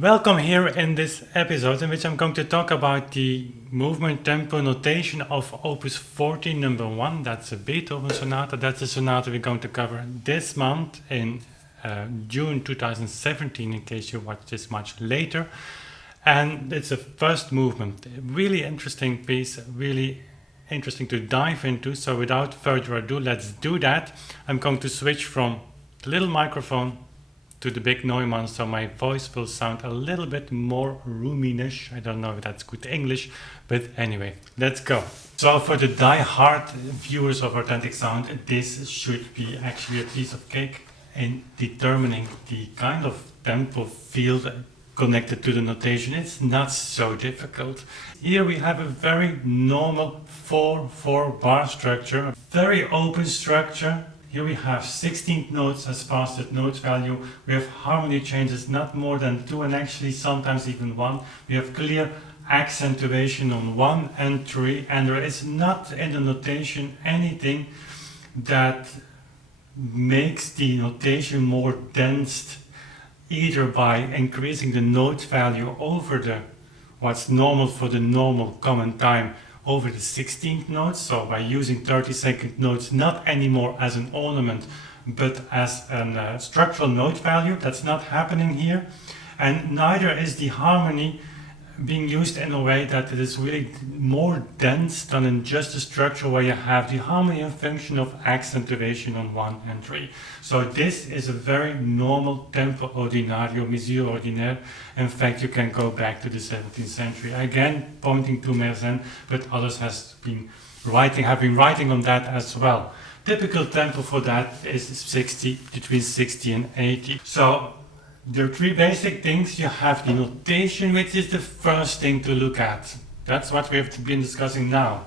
Welcome here in this episode in which I'm going to talk about the movement tempo notation of Opus 40 number 1. That's a Beethoven sonata. That's a sonata we're going to cover this month in June 2017 in case you watch this much later. And it's a first movement. Really interesting piece, really interesting to dive into. So without further ado, let's do that. I'm going to switch from the little microphone to the big Neumann, so my voice will sound a little bit more roominish. I don't know if that's good English, but anyway, let's go. So for the die-hard viewers of Authentic Sound, this should be actually a piece of cake in determining the kind of tempo field connected to the notation. It's not so difficult. Here we have a very normal 4/4 bar structure, a very open structure. Here we have 16th notes as faster note value. We have harmony changes not more than 2 and actually sometimes even 1. We have clear accentuation on 1 and 3, and there is not in the notation anything that makes the notation more dense, either by increasing the note value over the what's normal for the normal common time over the 16th notes, so by using 30-second notes not anymore as an ornament but as a structural note value. That's not happening here, and neither is the harmony being used in a way that it is really more dense than in just a structure where you have the harmony and function of accentuation on 1 and 3. So this is a very normal tempo ordinario, mesure ordinaire. In fact, you can go back to the 17th century, again pointing to Mersenne, but others have been writing on that as well. Typical tempo for that is 60, between 60 and 80. So there are 3 basic things. You have the notation, which is the first thing to look at. That's what we have been discussing now.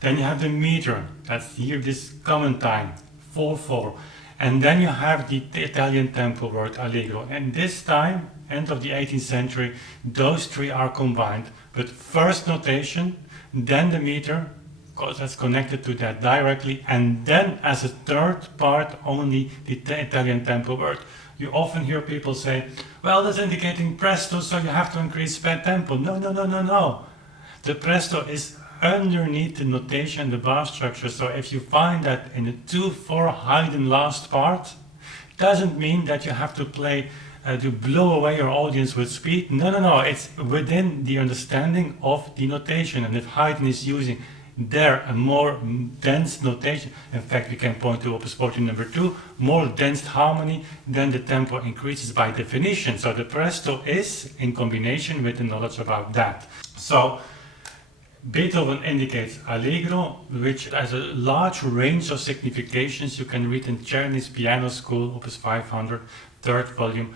Then you have the meter. That's here this common time, 4/4. And then you have the Italian tempo word allegro. And this time, end of the 18th century, those 3 are combined. But first notation, then the meter, because that's connected to that directly, and then as a third part only the Italian tempo word. You often hear people say, well, that's indicating presto, so you have to increase tempo. No. The presto is underneath the notation, the bar structure. So if you find that in the 2/4 Haydn last part, doesn't mean that you have to play to blow away your audience with speed. No. It's within the understanding of the notation. And if Haydn is using there a more dense notation, in fact we can point to Opus 40 number 2, more dense harmony, then the tempo increases by definition. So the presto is in combination with the knowledge about that. So Beethoven indicates allegro, which has a large range of significations. You can read in Czerny's Piano School, Opus 500, third volume,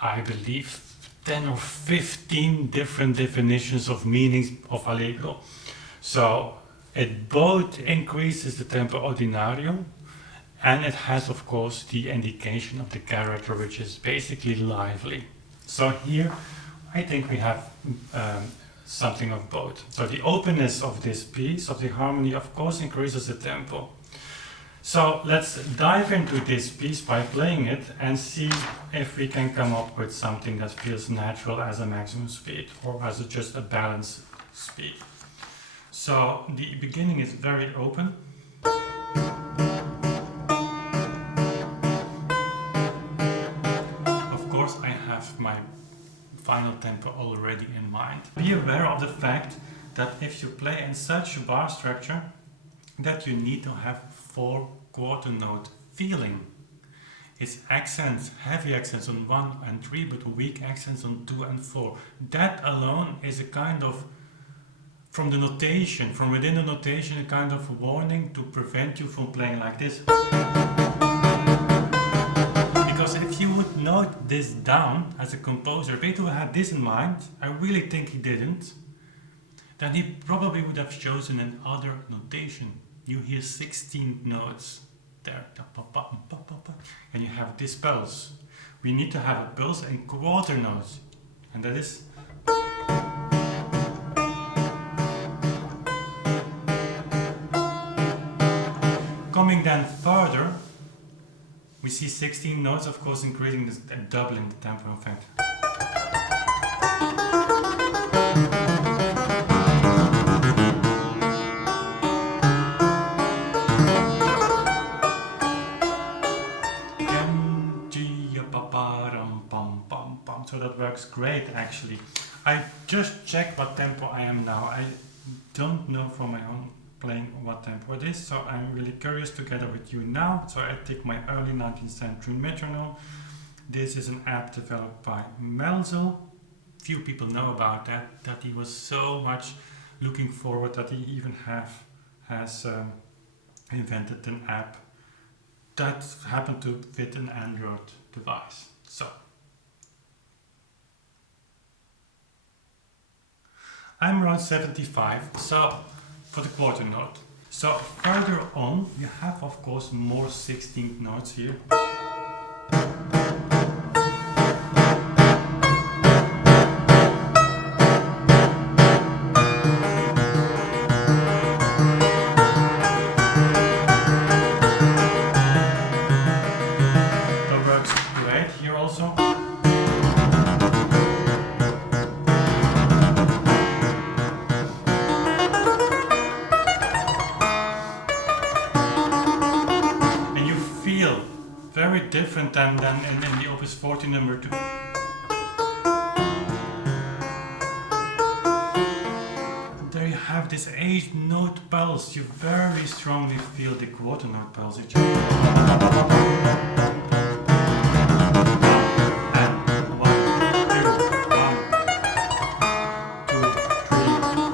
I believe 10 or 15 different definitions of meanings of allegro. So it both increases the tempo ordinario, and it has of course the indication of the character, which is basically lively. So here I think we have something of both. So the openness of this piece, of the harmony, of course increases the tempo. So let's dive into this piece by playing it and see if we can come up with something that feels natural as a maximum speed or as just a balanced speed. So the beginning is very open. Of course I have my final tempo already in mind. Be aware of the fact that if you play in such a bar structure that you need to have 4/4 note feeling. It's accents, heavy accents on 1 and 3, but weak accents on 2 and 4. That alone is a kind of, from the notation, from within the notation, a kind of warning to prevent you from playing like this. Because if you would note this down as a composer, Beethoven had this in mind, I really think he didn't, then he probably would have chosen another notation. You hear 16 notes there, and you have this pulse. We need to have a pulse in quarter notes, and that is. Coming then further, we see 16 notes, of course, increasing this and doubling the tempo, in fact. that works great actually. I just checked what tempo I am now. I don't know from my own playing what tempo it is, so I'm really curious together with you now. So I take my early 19th century metronome. This is an app developed by Melzel. Few people know about that he was so much looking forward that he even has invented an app that happened to fit an Android device. So I'm around 75, so for the quarter note. So further on, you have of course more 16th notes here. That works great here also. Very different than in the Opus 40 number 2. There you have this 8 note pulse. You very strongly feel the quarter note pulse. And 1, 2, 3,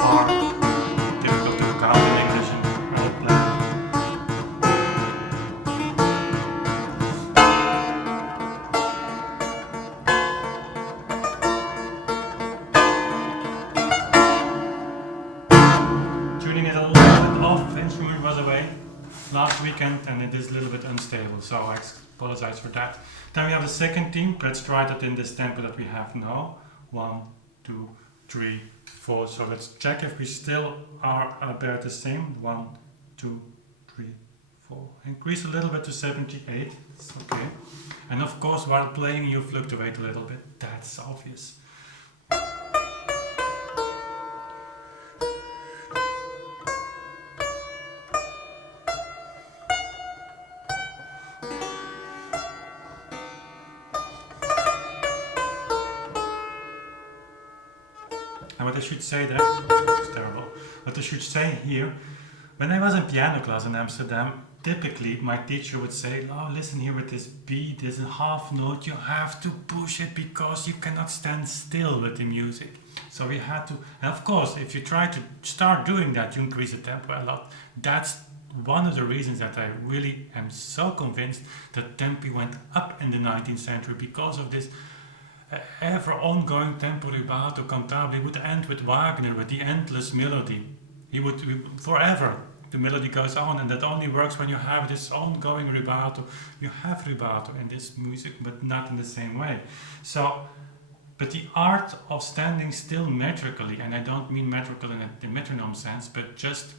are difficult to count in English and other play. Last weekend, and it is a little bit unstable, so I apologize for that. Then we have the second theme. Let's try that in this tempo that we have now. 1, 2, 3, 4. So let's check if we still are about the same. 1, 2, 3, 4. Increase a little bit to 78. It's okay. And of course, while playing, you fluctuate a little bit. That's obvious. And what I should say there, it's terrible, what I should say here, when I was in piano class in Amsterdam, typically my teacher would say, oh, listen here with this B, there's a half note, you have to push it because you cannot stand still with the music. So we had to, and of course, if you try to start doing that, you increase the tempo a lot. That's one of the reasons that I really am so convinced that tempi went up in the 19th century because of this ever ongoing tempo rubato cantabile. Would end with Wagner, with the endless melody. He would forever, the melody goes on, and that only works when you have this ongoing rubato. You have rubato in this music, but not in the same way. So, but the art of standing still metrically, and I don't mean metrical in the metronome sense, but just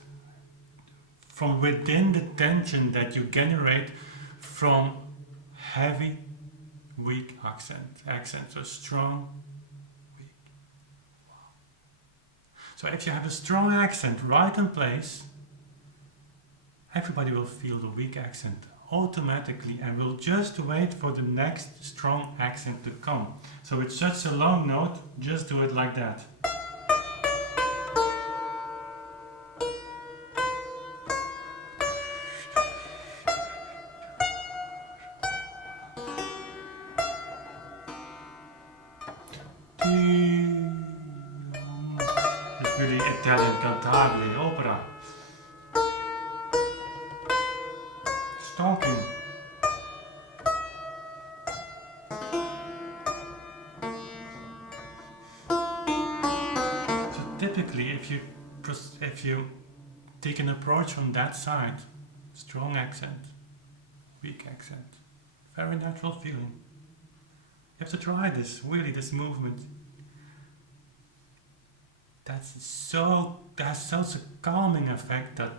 from within the tension that you generate from heavy, weak accent, so strong, weak. Wow. So if you have a strong accent right in place, everybody will feel the weak accent automatically and will just wait for the next strong accent to come. So it's such a long note, just do it like that. It's really Italian cantabile opera. Stalking. So typically, if you take an approach on that side, strong accent, weak accent, very natural feeling. You have to try this, really, this movement. That's such a calming effect that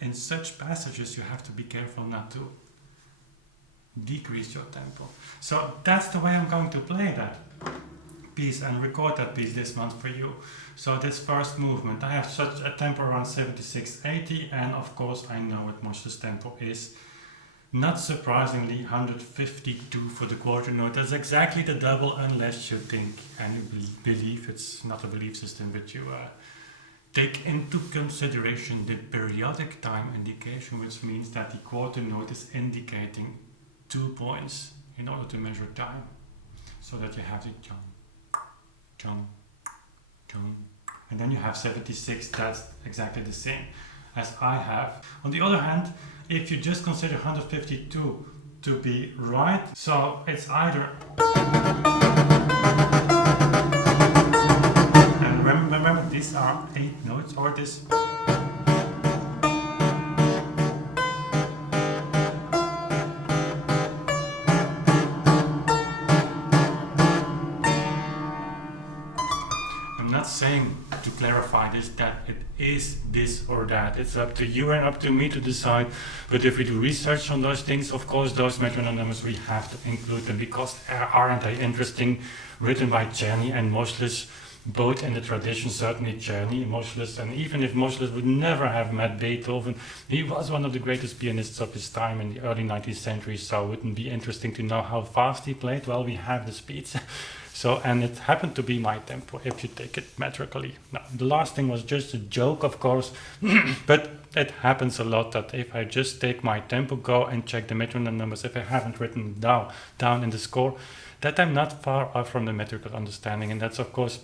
in such passages you have to be careful not to decrease your tempo. So that's the way I'm going to play that piece and record that piece this month for you. So this first movement, I have such a tempo around 76, 80, and of course I know what much this tempo is. Not surprisingly, 152 for the quarter note. That's exactly the double, unless you think and you believe it's not a belief system, but you take into consideration the periodic time indication, which means that the quarter note is indicating 2 points in order to measure time. So that you have the John, John, John, and then you have 76. That's exactly the same as I have. On the other hand, if you just consider 152 to be right, so it's either, and remember these are 8 notes, or this, I'm not saying, to clarify this, that it is this or that. It's up to you and up to me to decide. But if we do research on those things, of course, those metronome numbers, we have to include them, because aren't they interesting? Written by Czerny and Moscheles, both in the tradition, certainly Czerny, Moscheles, and even if Moscheles would never have met Beethoven, he was one of the greatest pianists of his time in the early 19th century, so it wouldn't be interesting to know how fast he played? Well, we have the speeds. So, and it happened to be my tempo, if you take it metrically. Now, the last thing was just a joke, of course, but it happens a lot that if I just take my tempo, go and check the metronome numbers, if I haven't written down in the score, that I'm not far off from the metrical understanding. And that's, of course,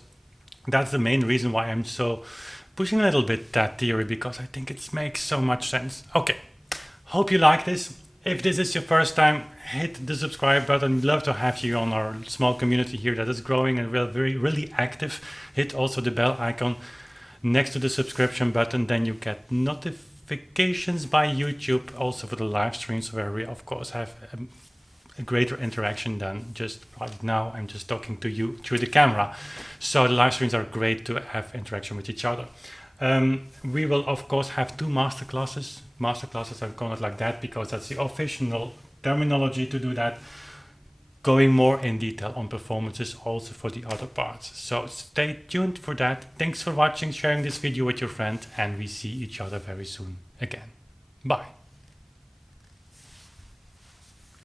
that's the main reason why I'm so pushing a little bit that theory, because I think it makes so much sense. Okay, hope you like this. If this is your first time, hit the subscribe button. We'd love to have you on our small community here that is growing and really active. Hit also the bell icon next to the subscription button. Then you get notifications by YouTube also for the live streams, where we of course have a greater interaction than just right now. I'm just talking to you through the camera. So the live streams are great to have interaction with each other. We will of course have 2 masterclasses. Masterclasses, I've called it like that because that's the official terminology to do that. Going more in detail on performances also for the other parts. So stay tuned for that. Thanks for watching, sharing this video with your friend, and we see each other very soon again. Bye.